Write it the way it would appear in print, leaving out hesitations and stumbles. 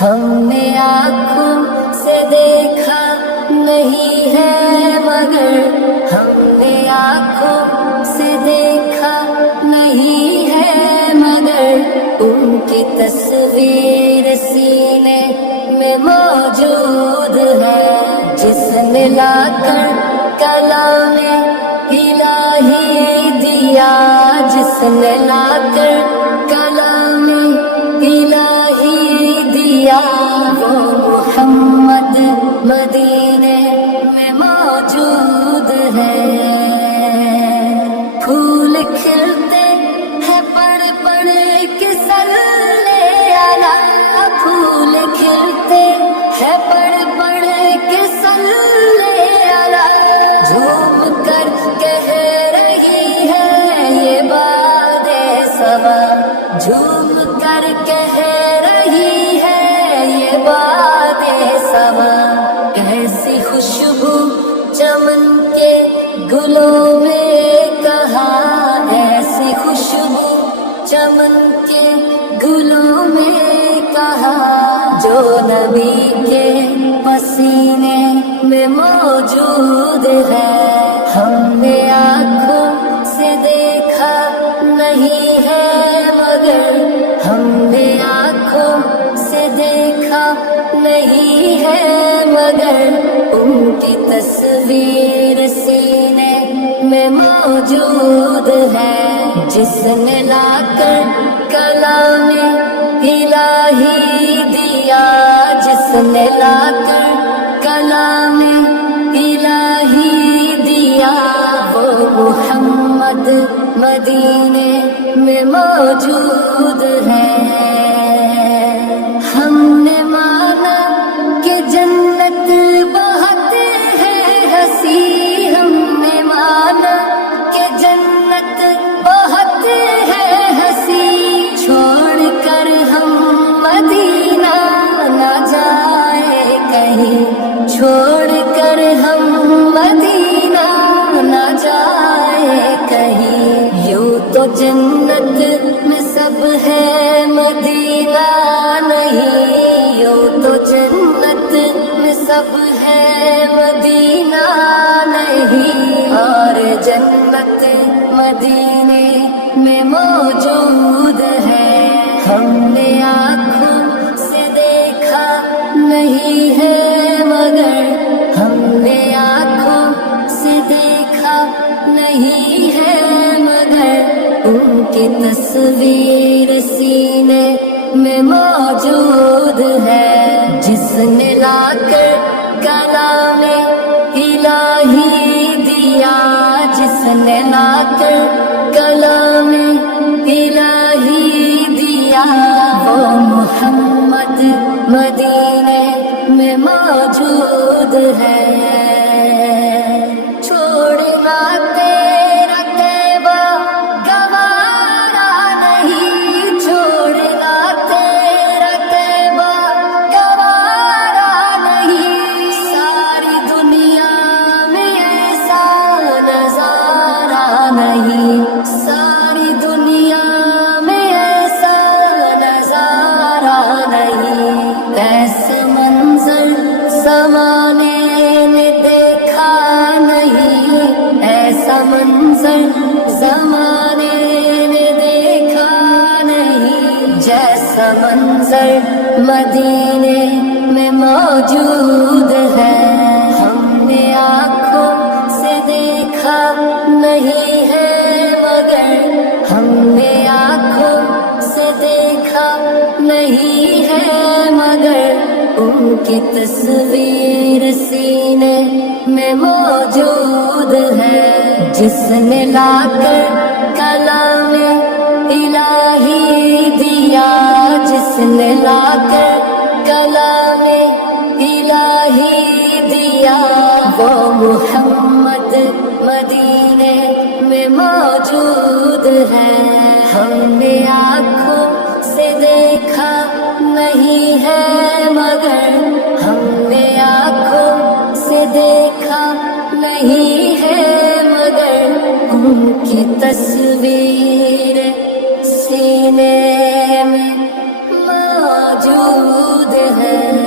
ہم نے آنکھوں سے دیکھا نہیں ہے مگر ہم نے آنکھوں سے دیکھا نہیں ہے مگر ان کی تصویر سینے میں موجود ہے، جس نے لا کر کلام الہی دیا، جس نے لا کر کلام الہی دیا، وہ محمد مدینے میں موجود ہے۔ پھول کھلتے ہیں پڑھ پڑھ کے صلی علی، پھول کھلتے ہیں پڑھ پڑھ کے صلی علی، جھوم کر کہہ رہی ہے یہ باد صبا، جھوم کر کہہ رہی ہے یہ باد صبا، کیسی خوشبو چمن کے گلوں میں کہاں، ایسی خوشبو چمن کے گلوں میں کہاں، جو نبی کے پسینے میں موجود ہے۔ ہم نے آنکھوں سے دیکھا نہیں ہے مگر ہم نے آنکھوں سے دیکھا نہیں ہے مگر ان کی تصویر سینے میں موجود ہے، جس نے لا کر کلام الہی دیا، جس نے لا کر کلام الہی دیا، وہ محمد مدینے میں موجود ہے۔ ہم نے مانا کہ جنت بہت ہے ہنسی، ہم نے مانا کہ جنت بہت ہے ہنسی، چھوڑ کر ہم مدینہ نہ جائے کہیں، چھوڑ کر ہم مدینہ نہ جائے کہیں، یوں تو جنت میں سب ہے مدینہ نہیں، یوں تو جنت میں سب ہے مدینہ نہیں، اور جنت مدینے میں موجود ہے۔ ہم نے آنکھوں سے دیکھا نہیں ہے مگر ہم نے آنکھوں سے دیکھا نہیں ہے مگر ان کی تصویر سینے میں موجود ہے، جس نے لا کر کلام الہی دیا، جس نے لا کر کلام الہی دیا، وہ محمد مدینے میں موجود ہے۔ چھوڑنا تیرا طیبہ گوارا نہیں، چھوڑنا تیرا طیبہ گوارا نہیں، ساری دنیا میں ایسا نظارہ نہیں، ساری دنیا میں ایسا نظارہ نہیں، ایسا منظر زمانے نے دیکھا نہیں، ایسا منظر زمانے نے دیکھا نہیں، جیسا منظر مدینے میں موجود ہے۔ ہم نے آنکھوں سے دیکھا نہیں ہے مگر ہم نے آنکھوں سے دیکھا نہیں ہے مگر ان کی تصویر سینے میں موجود ہے، جس نے لا کر کلام الہی دیا، جس نے لا کر کلام الہی دیا، وہ محمد مدینے میں موجود ہے۔ ہم نے آنکھوں سے دیکھا نہیں ہے مگر ہم نے آنکھوں سے دیکھا نہیں ہے مگر ان کی تصویر سینے میں موجود موجود ہے.